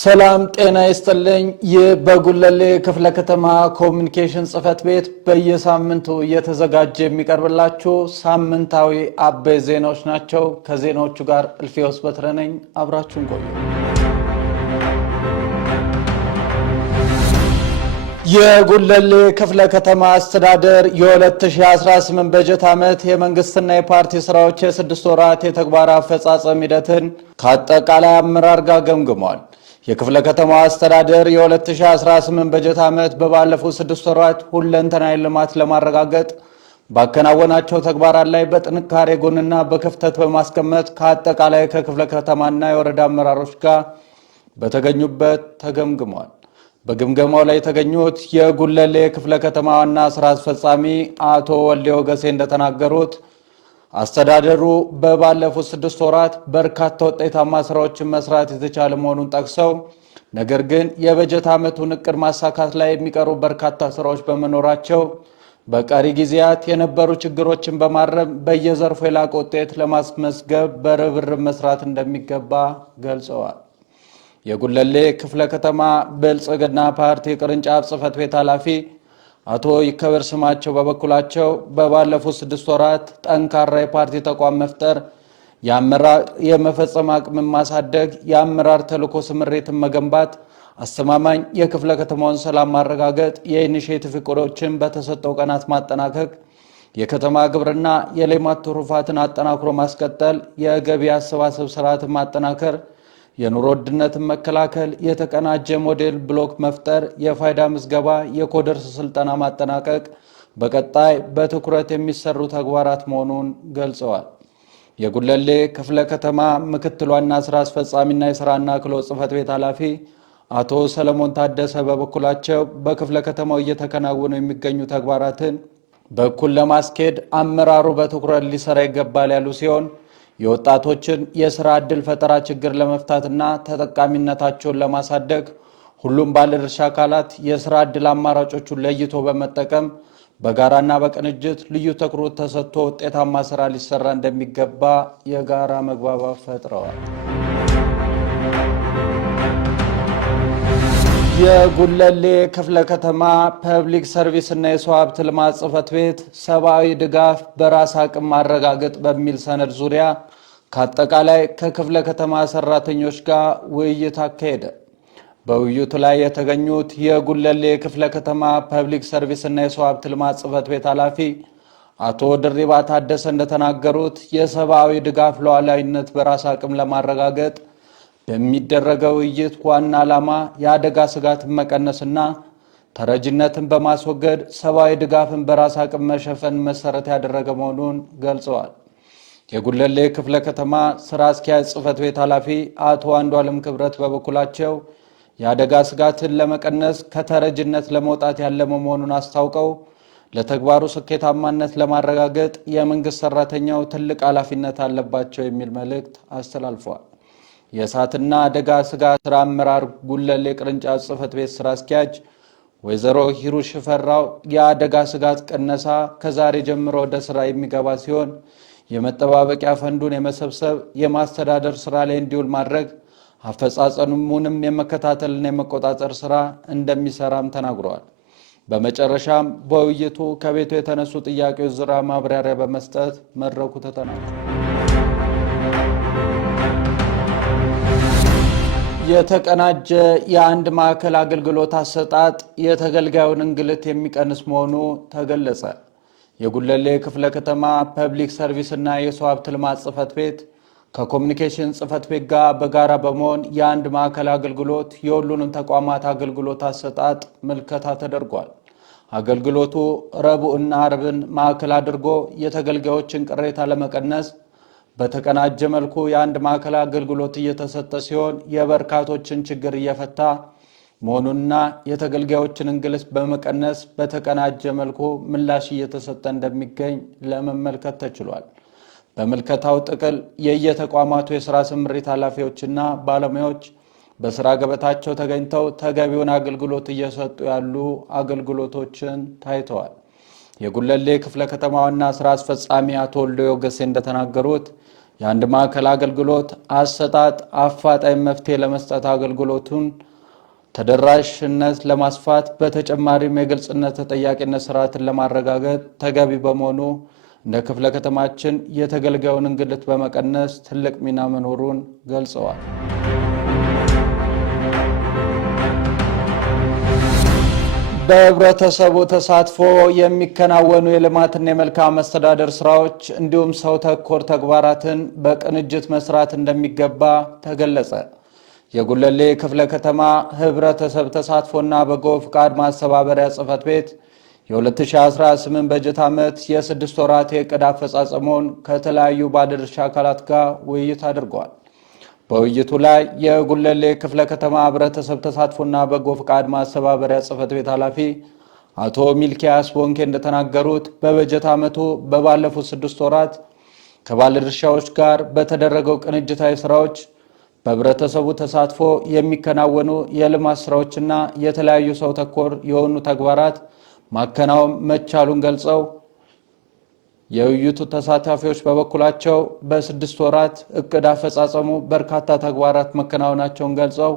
ሰላም ጤና ይስጥልኝ። የበጉለሌ ክፍለ ከተማ ኮሙኒኬሽን ጽፈት ቤት በየሳምንቱ እየተዘጋጀ የሚቀርብላችሁ ሳምንታዊ አበይት ዜናዎች ናቸው። ከዜናዎቹ ጋር እልፌዎስ በትረ ነኝ። አብራችሁን ቆዩ። የጉለሌ ክፍለ ከተማ አስተዳደር የ2018 በጀት ዓመት የመንግስትና የፓርቲ ስራዎች የ6 ወራት የተግባር አፈጻጸም ሂደትን ከአጠቃላይ አመራር ጋር ገምግሟል። የክፍለ ከተማው አስተዳደር የ2018 በጀት ዓመት በባለፉት 6 ወራት ሁለንተናዊ ልማት ለማረጋገጥ ባከናወናቸው ተግባራት ላይ በጥንካሬ ጎንና በክፍተት በማስቀመጥ ከአጠቃላይ ከክፍለ ከተማና የወረዳ አመራሮች ጋር በተገኙበት ተገምግሟል። በግምገማው ላይ የተገኙት የጉለሌ ክፍለ ከተማ ዋና ስራ አስፈጻሚ አቶ ወልዴ ወገሴ እንደተናገሩት አስተዳደሩ በባለፉት 6 ወራት በርካታ ውጤታማ ስራዎችን መስራት የተቻለ መሆኑን ጠቅሰው ነገር ግን የበጀት ዓመቱን እቅድ ማሳካት ላይ የሚቀሩ በርካታ ስራዎች በመኖራቸው በቀሪ ጊዜያት የነበሩ ችግሮችን በማረም በየዘርፉ የላቀ ውጤት ለማስመዝገብ በርብርብ መስራት እንደሚገባ ገልጸዋል። የጉለሌ ክፍለ ከተማ ብልጽግና ፓርቲ ቅርንጫፍ ጽፈት ቤት ኃላፊ አቶ ይከበር ስማቸው በበኩላቸው በባለፉት 6 ወራት ጠንካራ የፓርቲ ተቋም መፍጠር፣ የአመራር የመፈጸም አቅምን ማሳደግ፣ የአመራር ተልዕኮ ስምሪትን መገንባት፣ አስተማማኝ የክፍለ ከተማውን ሰላም ማረጋገጥ፣ የኢኒሼቲቭ እቅዶችን በተሰጠው ቀናት ማጠናቀቅ፣ የከተማ ግብርና የሌማት ትሩፋትን አጠናክሮ ማስቀጠል፣ የገቢ አሰባሰብ ስርዓትን ማጠናከር፣ የኑሮ ውድነትን መከላከል፣ የተቀናጀ ሞዴል ብሎክ መፍጠር፣ የፋይዳ ምዝገባ፣ የኮደርስ ስልጠና ማጠናቀቅ በቀጣይ በትኩረት የሚሰሩ ተግባራት መሆኑን ገልጸዋል። የጉለሌ ክፍለ ከተማ ምክትል ዋና ስራ አስፈጻሚና የስራና ክህሎት ጽፈት ቤት ኃላፊ አቶ ሰለሞን ታደሰ በበኩላቸው በክፍለ ከተማው እየተከናወኑ የሚገኙ ተግባራትን በኩል ለማስኬድ አመራሩ በትኩረት ሊሰራ ይገባል ያሉ ሲሆን የወጣቶችን የሥራ ዕድል ፈጠራ ችግር ለመፍታትና ተጠቃሚነታቸውን ለማሳደግ ሁሉም ባለድርሻ አካላት የሥራ ዕድል አማራጮቹን ለይቶ በመጠቀም በጋራና በቅንጅት ልዩ ትኩረት ተሰጥቶ ውጤታማ ሥራ ሊሰራ እንደሚገባ የጋራ መግባባት ፈጥረዋል። የጉለሌ ክፍለ ከተማ ፐብሊክ ሰርቪስ እና የሰው ሀብት ልማት ጽሕፈት ቤት ሰብአዊ ድጋፍ በራስ አቅም ማረጋገጥ በሚል ሰነድ ዙሪያ ከአጠቃላይ ከክፍለ ከተማ ሰራተኞች ጋር ውይይት አካሄደ። በውይይቱ ላይ የተገኙት የጉለሌ ክፍለ ከተማ ፐብሊክ ሰርቪስ እና የሰው ሀብት ልማት ጽሕፈት ቤት ኃላፊ አቶ ድሪባ ታደሰ እንደተናገሩት የሰብአዊ ድጋፍ ሉዓላዊነት በራስ አቅም ለማረጋገጥ በሚደረገው ውይይት ዋና ዓላማ የአደጋ ስጋትን መቀነስና ተረጅነትን በማስወገድ ሰብአዊ ድጋፍን በራስ አቅም መሸፈን መሰረት ያደረገ መሆኑን ገልጸዋል። የጉለሌ ክፍለ ከተማ ስራ አስኪያጅ ጽሕፈት ቤት ኃላፊ አቶ አንዱዓለም ክብረት በበኩላቸው የአደጋ ስጋትን ለመቀነስ ከተረጅነት ለመውጣት ያለመ መሆኑን አስታውቀው ለተግባሩ ስኬታማነት ለማረጋገጥ የመንግስት ሰራተኛው ትልቅ ኃላፊነት አለባቸው የሚል መልእክት አስተላልፈዋል። የእሳትና አደጋ ስጋት ስራ አመራር ጉለሌ ቅርንጫፍ ጽሕፈት ቤት ስራ አስኪያጅ ወይዘሮ ሂሩት ሽፈራው የአደጋ ስጋት ቅነሳ ከዛሬ ጀምሮ ወደ ስራ የሚገባ ሲሆን የመጠባበቂያ ፈንዱን የመሰብሰብ የማስተዳደር ስራ ላይ እንዲውል ማድረግ አፈጻጸሙንም የመከታተልና የመቆጣጠር ስራ እንደሚሰራም ተናግረዋል። በመጨረሻም በውይይቱ ከቤቱ የተነሱ ጥያቄዎች ዙሪያ ማብራሪያ በመስጠት መድረኩ ተጠናቋል። የተቀናጀ የአንድ ማዕከል አገልግሎት አሰጣጥ የተገልጋዩን እንግልት የሚቀንስ መሆኑ ተገለጸ። የጉለሌ ክፍለ ከተማ ፐብሊክ ሰርቪስ እና የሰው ሀብት ልማት ጽሕፈት ቤት ከኮሙኒኬሽን ጽሕፈት ቤት ጋር በጋራ በመሆን የአንድ ማዕከል አገልግሎት የሁሉንም ተቋማት አገልግሎት አሰጣጥ ምልከታ ተደርጓል። አገልግሎቱ ረቡዕና ዓርብን ማዕከል አድርጎ የተገልጋዮችን ቅሬታ ለመቀነስ በተቀናጀ መልኩ የአንድ ማዕከል አገልግሎት እየተሰጠ ሲሆን የበርካቶችን ችግር እየፈታ መሆኑንና የተገልጋዮችን እንግልት በመቀነስ በተቀናጀ መልኩ ምላሽ እየተሰጠ እንደሚገኝ ለመመልከት ተችሏል። በምልከታው ጥቅል የየተቋማቱ የሥራ ስምሪት ኃላፊዎችና ባለሙያዎች በሥራ ገበታቸው ተገኝተው ተገቢውን አገልግሎት እየሰጡ ያሉ አገልግሎቶችን ታይተዋል። የጉለሌ ክፍለ ከተማ ዋና ሥራ አስፈጻሚ አቶ ወልዴ ወገሴ እንደተናገሩት የአንድ ማዕከል አገልግሎት አሰጣጥ አፋጣኝ መፍትሄ ለመስጠት አገልግሎቱን ተደራሽነት ለማስፋት በተጨማሪም የግልጽነት ተጠያቂነት ስርዓትን ለማረጋገጥ ተገቢ በመሆኑ እንደ ክፍለ ከተማችን የተገልጋዩን እንግልት በመቀነስ ትልቅ ሚና መኖሩን ገልጸዋል። በህብረተሰቡ ተሳትፎ የሚከናወኑ የልማትና የመልካም መስተዳደር ስራዎች እንዲሁም ሰው ተኮር ተግባራትን በቅንጅት መስራት እንደሚገባ ተገለጸ። የጉለሌ ክፍለ ከተማ ህብረተሰብ ተሳትፎና በጎ ፍቃድ ማስተባበሪያ ጽሕፈት ቤት የ2018 በጀት ዓመት የ6 ወራት የዕቅድ አፈጻጸሙን ከተለያዩ ባለድርሻ አካላት ጋር ውይይት አድርጓል። በውይይቱ ላይ የጉለሌ ክፍለ ከተማ ህብረተሰብ ተሳትፎና በጎ ፍቃድ ማስተባበሪያ ጽሕፈት ቤት ኃላፊ አቶ ሚልኪያስ ቦንኬ እንደተናገሩት በበጀት ዓመቱ በባለፉት 6 ወራት ከባለድርሻዎች ጋር በተደረገው ቅንጅታዊ ስራዎች በህብረተሰቡ ተሳትፎ የሚከናወኑ የልማት ስራዎችና የተለያዩ ሰው ተኮር የሆኑ ተግባራት ማከናወን መቻሉን ገልጸው የውይይቱ ተሳታፊዎች በበኩላቸው በ6 ወራት ዕቅድ አፈጻጸሙ በርካታ ተግባራት መከናወናቸውን ገልጸው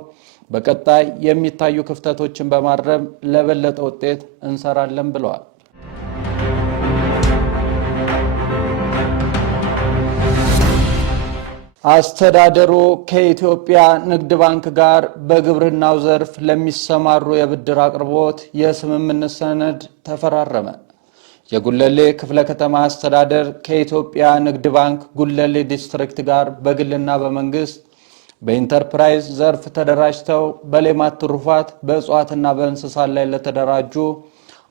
በቀጣይ የሚታዩ ክፍተቶችን በማረም ለበለጠ ውጤት እንሰራለን ብለዋል። አስተዳደሩ ከኢትዮጵያ ንግድ ባንክ ጋር በግብርናው ዘርፍ ለሚሰማሩ የብድር አቅርቦት የስምምነት ሰነድ ተፈራረመ። የጉለሌ ክፍለ ከተማ አስተዳደር ከኢትዮጵያ ንግድ ባንክ ጉለሌ ዲስትሪክት ጋር በግልና በመንግስት በኢንተርፕራይዝ ዘርፍ ተደራጅተው በሌማት ትሩፋት በእጽዋትና በእንስሳት ላይ ለተደራጁ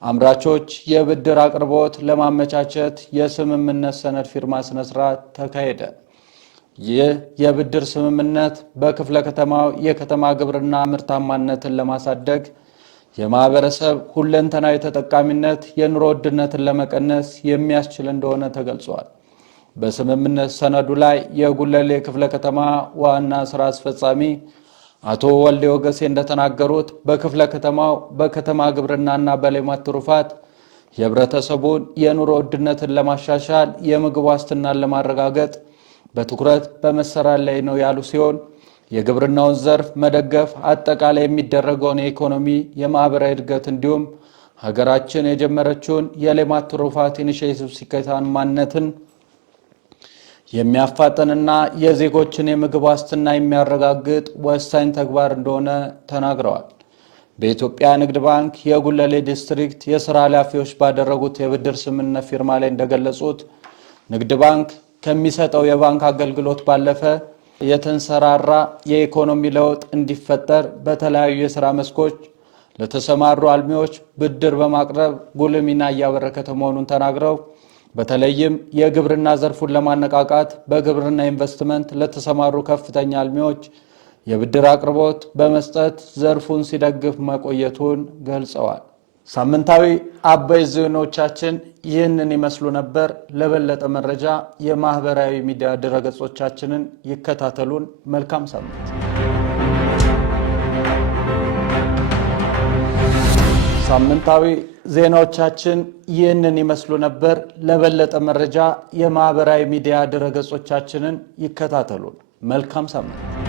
አምራቾች የብድር አቅርቦት ለማመቻቸት የስምምነት ሰነድ ፊርማ ስነስርዓት ተካሄደ። ይህ የብድር ስምምነት በክፍለ ከተማው የከተማ ግብርና ምርታማነትን ለማሳደግ የማህበረሰብ ሁለንተናዊ ተጠቃሚነት የኑሮ ውድነትን ለመቀነስ የሚያስችል እንደሆነ ተገልጿል። በስምምነት ሰነዱ ላይ የጉለሌ ክፍለ ከተማ ዋና ስራ አስፈጻሚ አቶ ወልዴ ወገሴ እንደተናገሩት በክፍለ ከተማው በከተማ ግብርናና በሌማት ትሩፋት የህብረተሰቡን የኑሮ ውድነትን ለማሻሻል የምግብ ዋስትናን ለማረጋገጥ በትኩረት በመሰራት ላይ ነው ያሉ ሲሆን የግብርናውን ዘርፍ መደገፍ አጠቃላይ የሚደረገውን የኢኮኖሚ የማህበራዊ እድገት እንዲሁም ሀገራችን የጀመረችውን የሌማት ትሩፋት ኢኒሼቲቭ ስኬታማነትን የሚያፋጥንና የዜጎችን የምግብ ዋስትና የሚያረጋግጥ ወሳኝ ተግባር እንደሆነ ተናግረዋል። በኢትዮጵያ ንግድ ባንክ የጉለሌ ዲስትሪክት የሥራ ኃላፊዎች ባደረጉት የብድር ስምምነት ፊርማ ላይ እንደገለጹት ንግድ ባንክ ከሚሰጠው የባንክ አገልግሎት ባለፈ የተንሰራራ የኢኮኖሚ ለውጥ እንዲፈጠር በተለያዩ የሥራ መስኮች ለተሰማሩ አልሚዎች ብድር በማቅረብ ጉልህ ሚና እያበረከተ መሆኑን ተናግረው በተለይም የግብርና ዘርፉን ለማነቃቃት በግብርና ኢንቨስትመንት ለተሰማሩ ከፍተኛ አልሚዎች የብድር አቅርቦት በመስጠት ዘርፉን ሲደግፍ መቆየቱን ገልጸዋል። ሳምንታዊ አበይት ዜናዎቻችን ይህንን ይመስሉ ነበር። ለበለጠ መረጃ የማህበራዊ ሚዲያ ድረገጾቻችንን ይከታተሉን። መልካም ሳምንት። ሳምንታዊ ዜናዎቻችን ይህንን ይመስሉ ነበር። ለበለጠ መረጃ የማህበራዊ ሚዲያ ድረገጾቻችንን ይከታተሉን። መልካም ሳምንት።